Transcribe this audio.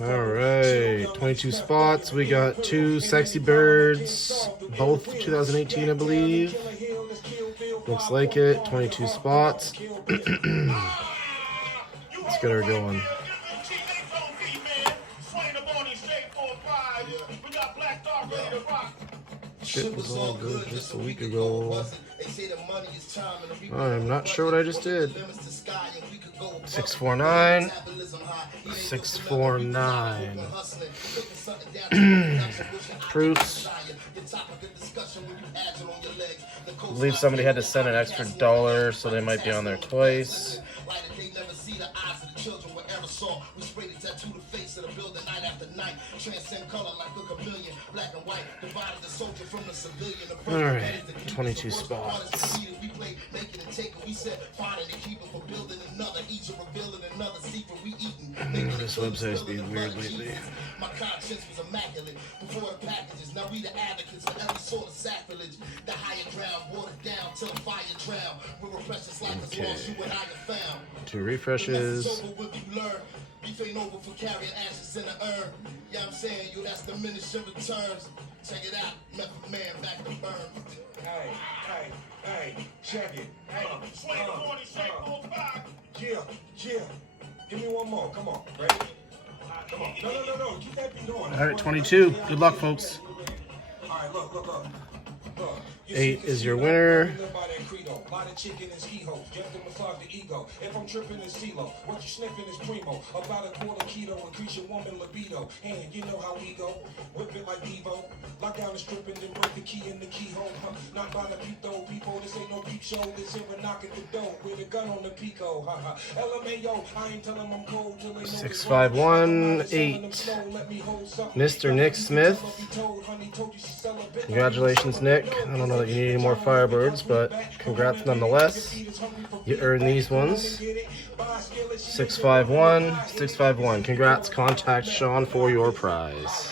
All right, 22 spots. We got two Sexy Birds, both 2018, I believe. Looks like it. 22 spots. Let's get her going. Shit was all good just a week ago. I'm not sure what I just did. 649. 649. Proofs. I believe somebody had to send an extra $1, so they might be on there twice. All right, 22 spots. This website's being weird lately. My conscience was immaculate before the packages. Now we the advocates for every sort of sacrilege. The higher ground, watered down till the fire drown. We were precious like as long as you and I have found. 2 refreshes. Beef ain't over for carrying ashes in the urn. Yeah, I'm saying you, that's diminishing returns. Check it out, Method Man back to burn. Hey, check it. Yeah. Give me one more. Come on. Ready? Come on. No. Keep that beat on. All right, 22. Good luck, folks. All right, look. 8 is your winner. Chicken is ego, just to massage the ego. If I'm tripping is CeeLo, what you sniffing is primo. About a quarter keto, increase your woman libido. And you know how we go, whip it like Devo. Lock down the strip and then break the key in the keyhole. Not by the peep though, people, this ain't no peep show. This here a knock at the door with a gun on the pico. LMAO, I ain't telling them cold till they know. 6518. Mr. Nick Smith. Congratulations, Nick. I don't know that you need any more Firebirds, but congrats nonetheless. You earned these ones. 651. Congrats. Contact Sean for your prize.